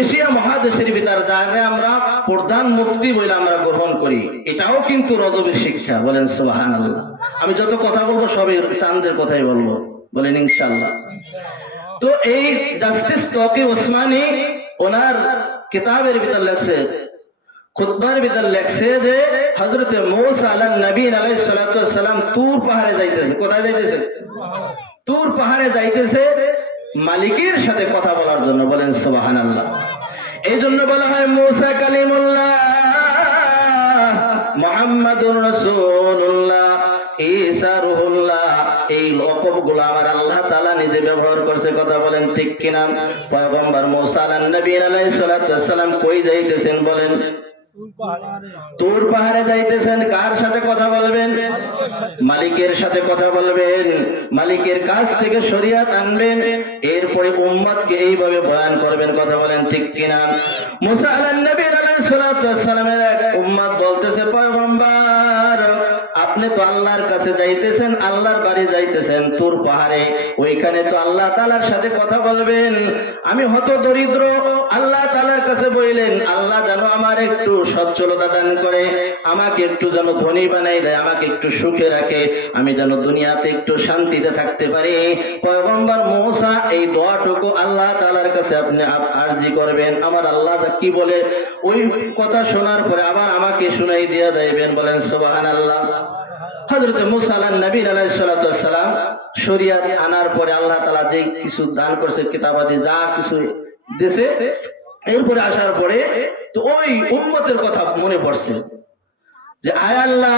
Asia মহাদেশের ভিতরে যাকে আমরা প্রধান মুফতি বলে আমরা গ্রহণ করি, এটাও কিন্তু রজবের শিক্ষা। বলেন সুবহানাল্লাহ। আমি যত কথা বলবো সবই চাঁদের কথাই বলবো, বলেন ইনশাআল্লাহ। তো এই জাস্টিস তকি ওসমানী ওনার কিতাবের ভিতর লেখছে, খুতবার ভিতর লেখছে যে হযরত মূসা আলাইহিস নবী আলাইহিস সালাতু ওয়াস সালাম তুর পাহাড়ে যাইতেছে। কোথায় যাইতেছে? তুর পাহাড়ে যাইতেছে মালিকের সাথে কথা বলার জন্য। বলেন সুবহানাল্লাহ। এই জন্য বলা হয় মূসা কালিমুল্লাহ, মুহাম্মাদুর রাসূলুল্লাহ, ঈসা রূহুল্লাহ। এই লকবগুলো আমার আল্লাহ তাআলা নিজে ব্যবহার করছে। কথা বলেন ঠিক কিনা? পয়গম্বর মূসা আলাইহিস নবী আলাইহিস সালাতু ওয়াস সালাম কই যাইতেছেন? বলেন তুর পাহাড়ে যাইতেছেন। কার সাথে কথা বলবেন? মালিকের সাথে কথা বলবেন, মালিকের কাছ থেকে শরীয়ত আনবেন, এরপরে উম্মতকে এইভাবে বয়ান করবেন। কথা বলেন ঠিক কিনা? মূসা আলাইহিস নবী আলাইহিস সালাতু ওয়াস সালামের এক উম্মত বলতেছে, পয়গম্বর আপনি তো আল্লাহর কাছে যাইতেছেন, আল্লাহর বাড়ি যাইতেছেন তুর পাহাড়ে, ওইখানে তো আল্লাহ তাআলার সাথে কথা বলবেন। আমি হত দরিদ্র, আল্লাহ তাআলার কাছে বললেন আল্লাহ যেন আমার একটু সচ্ছলতা দান করে, আমাকে একটু যেন ধনী বানাই দেয়, আমাকে একটু সুখে রাখে, আমি যেন দুনিয়াতে একটু শান্তিতে থাকতে পারি। পয়গম্বর মূসা এই দোয়াটুকু আল্লাহ তাআলার কাছে আপনি আরজি করবেন। আমার আল্লাহ কি বলে ওই কথা শোনার পরে আবার আমাকে শুনাই দিয়ে যাইবেন। বলেন সুবহানাল্লাহ। হযরত মূসা আলাইহিস নবী আলাইহিস সালাতু ওয়াস সালাম শরীয়ত আনার পরে আল্লাহ তাআলা যে কিছু দান করছে, কিতাবাদি যা কিছু দিয়েছে, এরপরে আসার পরে তো ওই উম্মতের কথা মনে পড়ছে যে আয় আল্লাহ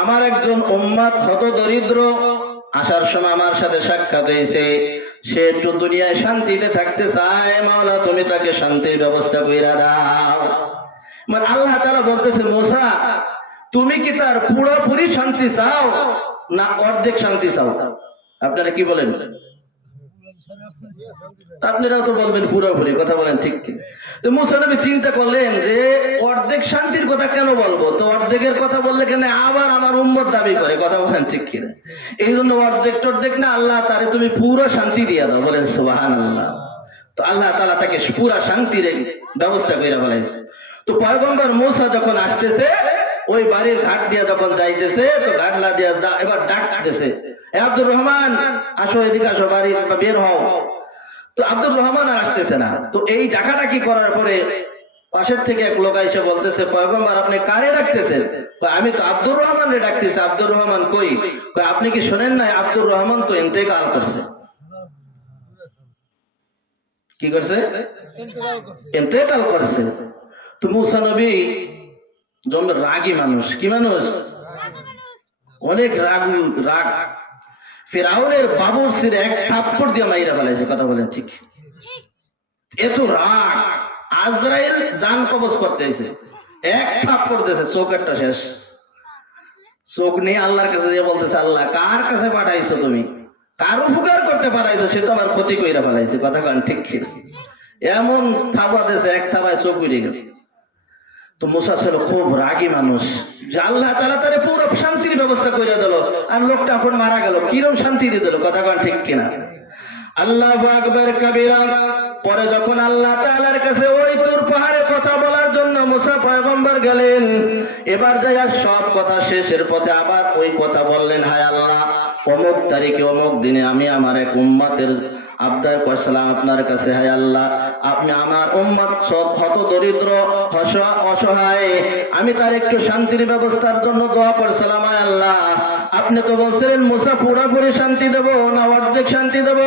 আমার একজন উম্মত হত দরিদ্র, আসার সময় আমার সাথে সাক্ষাৎ হয়েছে, সে একটু দুনিয়ায় শান্তিতে থাকতে চায়, মাওলা তুমি তাকে শান্তির ব্যবস্থা কইরা দাও। মানে আল্লাহ তাআলা বলতেছে মূসা তুমি কি তার পুরোপুরি শান্তি চাও না অর্ধেক শান্তি চাও? আপনারা কি বলেন? আপনারাও তো বলবেন পুরোপুরি। কথা বলেন ঠিক কি? তো মূসা নবী চিন্তা করলেন যে অর্ধেক শান্তির কথা কেন বলবো, তো অর্ধেকের কথা বললে কেন আবার আমার উম্মত দাবি করে। কথা বলেন ঠিক কিনা? এই জন্য অর্ধেক টর্ধেক না, আল্লাহ তারে তুমি পুরো শান্তি দিয়ে দাও। বলেন সুবহানাল্লাহ। তো আল্লাহ তাআলা তাকে পুরো শান্তির ব্যবস্থা করে বলেছে। তো পয়গম্বর মূসা যখন আসতেছে ওই বাড়ির ঘাট দিয়ে যখন যাইতেছে, তো ঘাটলা দিয়ে এবার ডাকতেছে, আব্দুর রহমান আসো, এদিকে আসো, বাড়ি বের হও। তো আব্দুর রহমান আর আসতেছে না। তো এই ডাকাডাকি করার পরে পাশের থেকে এক লোক এসে বলতেছে, পয়গম্বর আপনি কারে ডাকতেছেন? আমি তো আব্দুর রহমানরে ডাকতেছি। আব্দুর রহমান কই? আপনি কি শোনেন নাই আব্দুর রহমান তো ইন্তেকাল করছে। কি করছে? ইন্তেকাল করছে। তো মূসা নবী জন্মের রাগী মানুষ। কি মানুষ? অনেক রাগ। ফিরআউনের বাবুর সিরে এক থাপ্পড় দিয়ে মাইরা ফেলাইছে। কথা বলেন ঠিক? এত রাগ, আজরাইল জান কবজ করতেছে, এক থাপ্পড় দিয়েছে, চোখ একটা শেষ। চোখ নিয়ে আল্লাহর কাছে যে বলতেছে, আল্লাহ কার কাছে পাঠাইছো তুমি? কার উপকার করতে পারাইছো? সে তো আমার ক্ষতি কইরা ফেলাইছে। কথা বলেন ঠিক কিনা? এমন থাপা দিয়েছে, এক থাপায় চোখ উড়ে গেছে। তো মূসা ছিল খুব রাগী মানুষ, যে আল্লাহ তাআলা তারে পুরো শান্তির ব্যবস্থা করে দিল, আর লোকটা এখন মারা গেল, কিরকম শান্তি দিয়ে দিল। কথা বলেন ঠিক কিনা? আল্লাহু আকবার কাবীরা। পরে যখন আল্লাহ তাআলার কাছে ওই তুর পাহাড়ে কথা বলার জন্য মূসা পয়গম্বর গেলেন, এবার যাইয়া সব কথা শেষের পথে আবার ওই কথা বললেন, হায় আল্লাহ অমুক তারিখে অমুক দিনে আমি আমার এক উম্মতের আবদার করছিলাম আপনার কাছে, হায় আল্লাহ আপনি আমার উম্মত হত দরিদ্র অসহায়, আমি তার একটু শান্তির ব্যবস্থার জন্য দোয়া করছিলাম, হায় আল্লাহ আপনি তো বলছিলেন মূসা পুরোপুরি শান্তি দেব না অর্ধেক শান্তি দেব?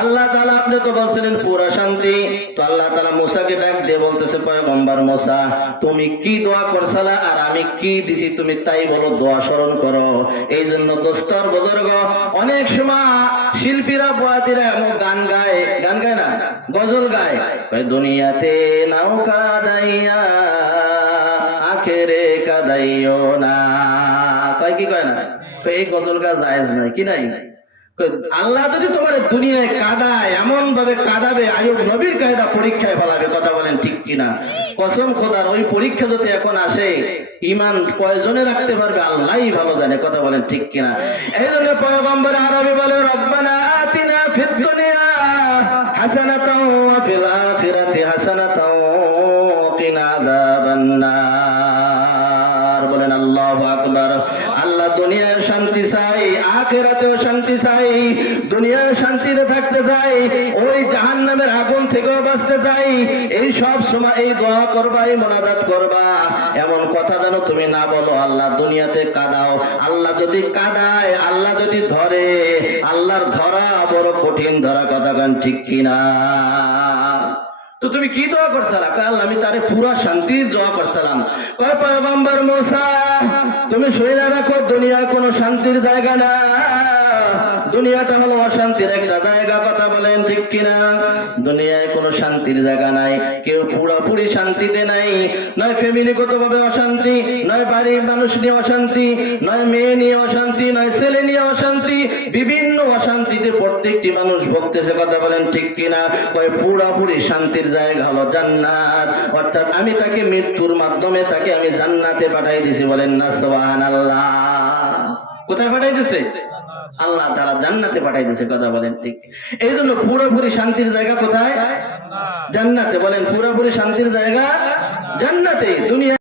আল্লাহ তাআলা আপনি তো বলছিলেন পুরো শান্তি। তো আল্লাহ তাআলা মূসাকে ডাক দিয়ে বলতেছে, পয়গম্বর মূসা তুমি কি দোয়া করছিলা আর আমি কি দিছি তুমি তাই বলো, দোয়া স্মরণ করো। এই জন্য দোস্তর বুজুর্গ অনেক সময় শিল্পীরা বয়াতিরা গান গায় না, গজল গায়, দুনিয়াতে নৌকা দাইয়া আখেরে কাদাইও না, কয় কি কয় না? তো এই গজল গা জায়েজ নাই। কি নাই? আল্লাহ যদি তোমার দুনিয়ায় কাদায়, এমন ভাবে কাদাবে আইয়ুব নবীর কায়দা পরীক্ষায় ফেলাবে। কথা বলেন ঠিক কিনা? কসম খোদার ওই পরীক্ষা যদি এখন আসে, ঈমান কয়জনে রাখতে পারবে আল্লাহই ভালো জানে। কথা বলেন ঠিক কিনা? এই জন্য পয়গম্বর আরবি বলে, রব্বানা আতিনা ফিদ দুনিয়া হাসানাতাও ওয়া ফিল আখিরাতি আখিরাতি হাসানাতাও ওয়া কিনা আযাবান নার। বলেন আল্লাহু আকবার। আল্লাহ দুনিয়ার শান্তি চাই, আখিরাতেও শান্তি চাই। দুনিয়ার শান্তিতে থাকতে চাই, ওই জাহান্নামের আগুন থেকেও বাঁচতে চাই। এই সব সময় এই দোয়া করবা, এই মোনাজাত করবা, এমন কথা যেন তুমি না বলো আল্লাহ দুনিয়াতে কাঁদাও। আল্লাহ যদি কাঁদায়, আল্লাহ যদি ধরে, আল্লাহর ধরা বড় কঠিন ধরা, কথা গান ঠিক কিনা? তো তুমি কি দোয়া করছিলা? আল্লাহ আমি তারে পুরা শান্তির দোয়া করছিলাম। কয় পয়গম্বর মুসা, তুমি শুনে রাখো দুনিয়ার কোনো শান্তির জায়গা না, দুনিয়াটা হলো অশান্তির একটা জায়গা, কথা বলেন ঠিক কিনা? দুনিয়ায় কোনো শান্তির জায়গা নাই, কেউ পুরোপুরি শান্তিতে নাই। নয় ফ্যামিলিগতভাবে অশান্তি, নয় বাড়ির মানুষ নিয়ে অশান্তি, নয় মেয়ে নিয়ে অশান্তি, নয় ছেলে নিয়ে অশান্তি, বিভিন্ন অশান্তিতে প্রত্যেকটি মানুষ ভুগতেছে, কথা বলেন ঠিক কিনা? কয় পুরোপুরি শান্তির জায়গা হলো জান্নাত, অর্থাৎ আমি তাকে মৃত্যুর মাধ্যমে তাকে আমি জান্নাতে পাঠাই দিছি। বলেন না সুবহানাল্লাহ। কোথায় পাঠাই দিছে? আল্লাহ তাআলা জান্নাতে পাঠাই দিয়েছে, কথা বলেন ঠিক? এই জন্য পুরোপুরি শান্তির জায়গা কোথায়? জান্নাতে। বলেন পুরোপুরি শান্তির জায়গা জান্নাতে। দুনিয়া